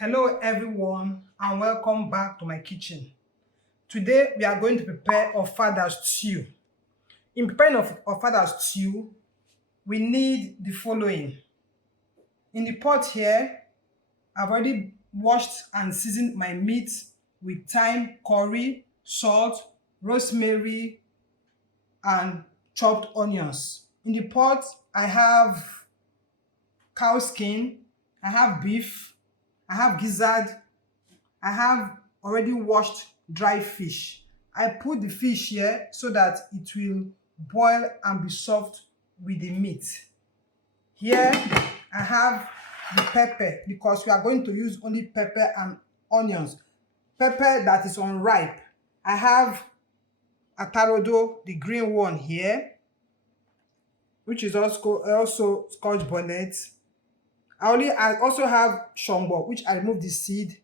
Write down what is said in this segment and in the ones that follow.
Hello everyone and welcome back to my kitchen. Today we are going to prepare Ofada stew. In preparing Ofada stew, we need the following. In the pot here, I've already washed and seasoned my meat with thyme, curry, salt, rosemary and chopped onions. In the pot, I have cow skin, I have beef, I have gizzard, I have already washed dry fish. I put the fish here so that it will boil and be soft with the meat. Here I have the pepper because we are going to use only pepper and onions. Pepper that is unripe. I have atarodo, the green one here, which is also Scotch bonnet. I also have shombo, which I removed the seed.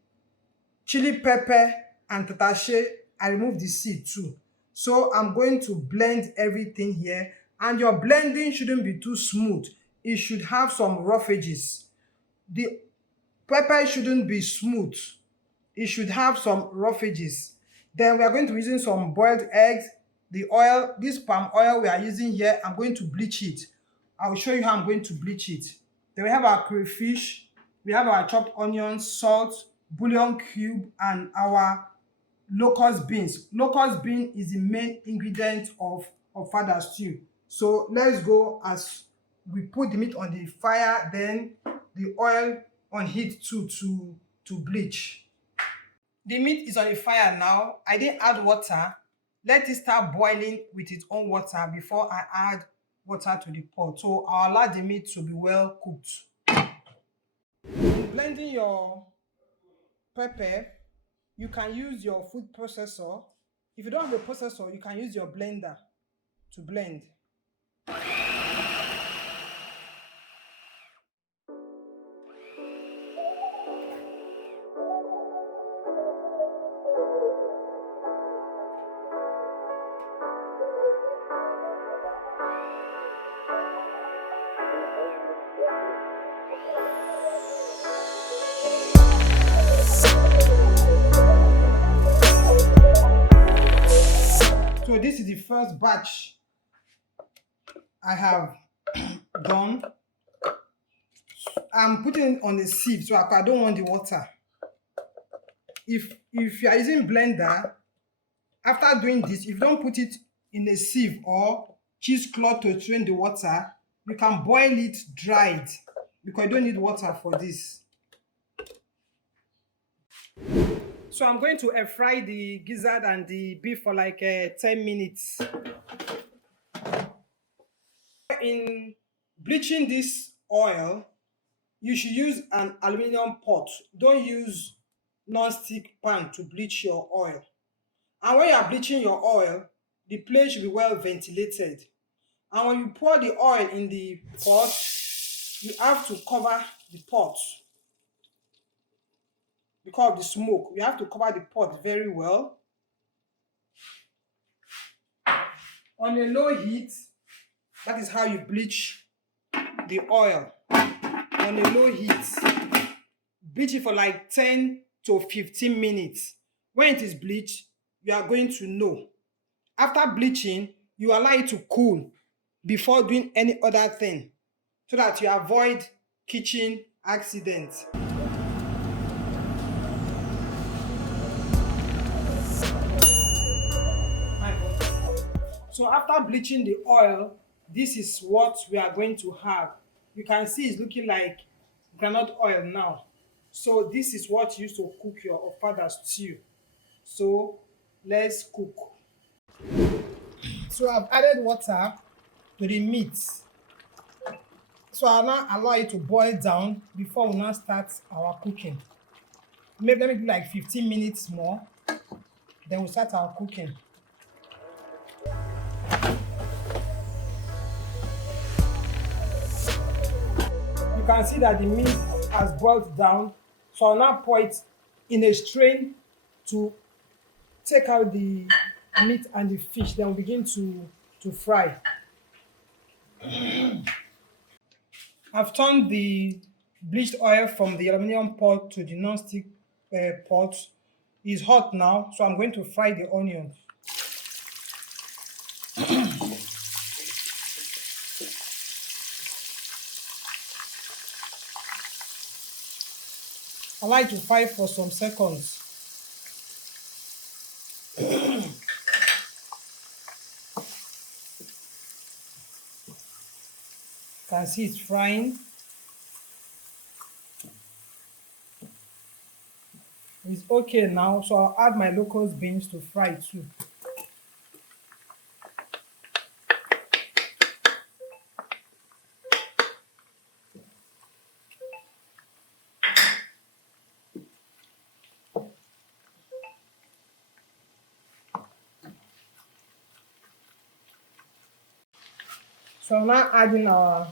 Chili pepper and tatashe, I removed the seed too. So I'm going to blend everything here, and your blending shouldn't be too smooth. It should have some rough edges. The pepper shouldn't be smooth. It should have some rough edges. Then we are going to be using some boiled eggs. The oil, this palm oil we are using here, I'm going to bleach it. I will show you how I'm going to bleach it. Then we have our crayfish, we have our chopped onions, salt, bouillon cube, and our locust beans. Locust bean is the main ingredient of Ofada stew. So let's go as we put the meat on the fire, then the oil on heat too to bleach. The meat is on the fire now. I didn't add water. Let it start boiling with its own water before I add water to the pot. So I'll allow the meat to be well cooked. In blending your pepper, you can use your food processor. If you don't have a processor, you can use your blender to blend. So this is the first batch I have done. I'm putting it on a sieve so I don't want the water. If you are using blender, after doing this, if you don't put it in a sieve or cheesecloth to strain the water, you can boil it dried because you don't need water for this. So I'm going to air fry the gizzard and the beef for like 10 minutes. In bleaching this oil, you should use an aluminum pot. Don't use non-stick pan to bleach your oil. And when you are bleaching your oil, the place should be well ventilated. And when you pour the oil in the pot, you have to cover the pot. Because of the smoke, you have to cover the pot very well. On a low heat, that is how you bleach the oil. On a low heat, bleach it for like 10 to 15 minutes. When it is bleached, you are going to know. After bleaching, you allow it to cool before doing any other thing so that you avoid kitchen accidents. So after bleaching the oil, this is what we are going to have. You can see it's looking like groundnut oil now. So this is what you use to cook your Ofada stew. So let's cook. So I've added water to the meat. So I'll now allow it to boil down before we now start our cooking. Maybe let me do like 15 minutes more. Then we'll start our cooking. You can see that the meat has boiled down. So I'll now pour it in a strain to take out the meat and the fish. Then we'll begin to fry. I've turned the bleached oil from the aluminum pot to the non-stick pot is hot now, so I'm going to fry the onions. I like to fry for some seconds. You can see it's frying. It's okay now, so I'll add my locust beans to fry too. So I'm now adding our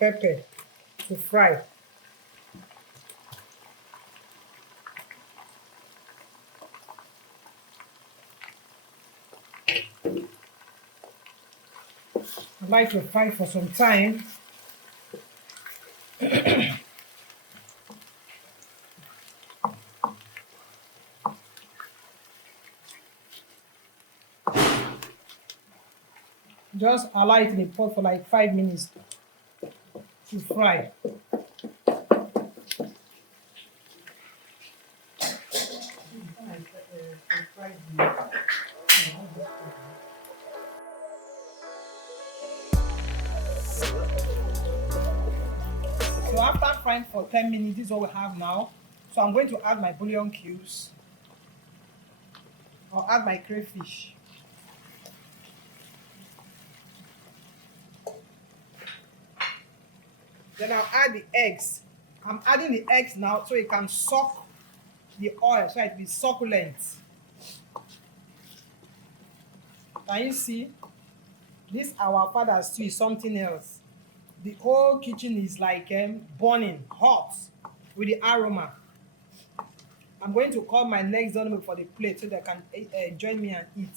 pepper to fry. I like to fry for some time. Just allow it in the pot for like 5 minutes to fry. So after frying for 10 minutes, this is what we have now. So I'm going to add my bouillon cubes. I'll add my crayfish. Then I'll add the eggs. I'm adding the eggs now so it can suck the oil, so it will be succulent. Can you see? This our father stew is something else. The whole kitchen is like burning hot with the aroma. I'm going to call my next door for the plate so they can join me and eat.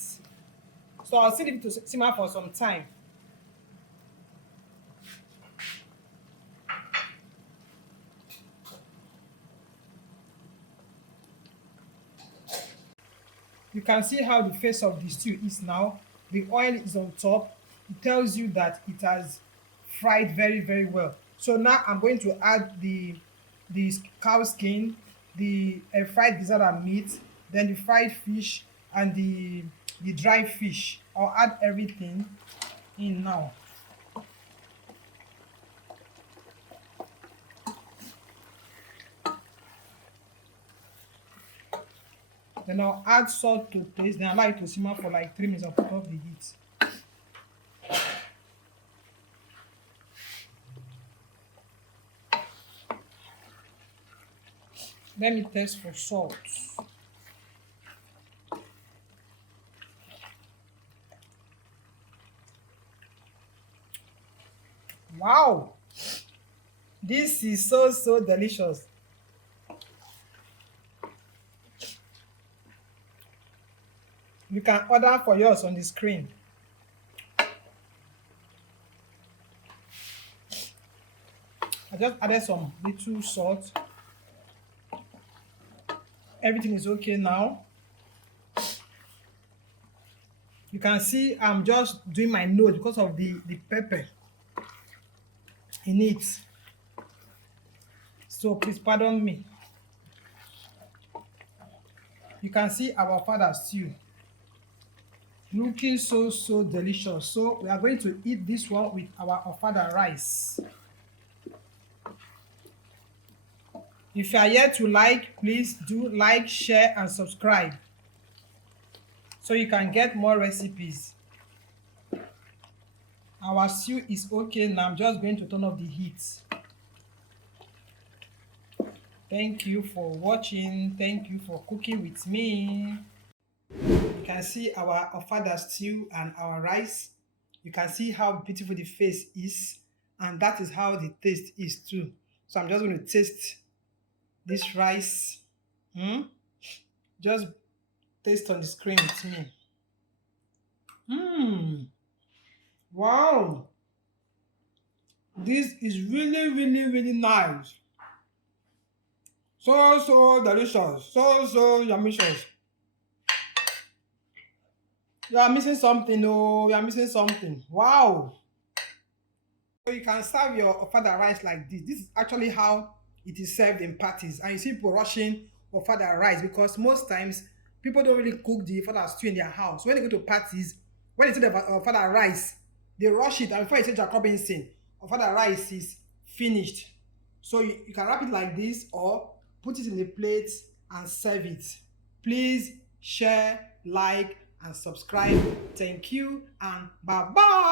So I'll still leave it to simmer for some time. You can see how the face of the stew is now. The oil is on top. It tells you that it has fried very, very well. So now I'm going to add the cow skin, the fried gizzard meat, then the fried fish and the dry fish. I'll add everything in now. Then I'll add salt to taste. Then I like to simmer for like 3 minutes. I'll put off the heat. Let me test for salt. Wow! This is so delicious. You can order for yours on the screen. I just added some little salt. Everything is okay now. You can see I'm just doing my nose because of the pepper in it. So please pardon me. You can see our father stew looking so delicious. So we are going to eat this one with our Ofada rice. If you are yet to like, please do like, share and subscribe so you can get more recipes. Our stew is okay now. I'm just going to turn off the heat. Thank you for watching. Thank you for cooking with me. You can see our Ofada stew and our rice. You can see how beautiful the face is, and that is how the taste is too. So I'm just going to taste this rice. Just taste on the screen with me. Wow, this is really nice. So delicious. So yumicious. You are missing something, oh, you are missing something. Wow. So you can serve your ofada rice like this. This is actually how it is served in parties. And you see people rushing ofada rice because most times people don't really cook the ofada stew in their house. When they go to parties, when they see the ofada rice, they rush it. And before you say Jacobinson, ofada rice is finished. So you can wrap it like this or put it in a plate and serve it. Please share, like, and subscribe. Thank you and bye bye.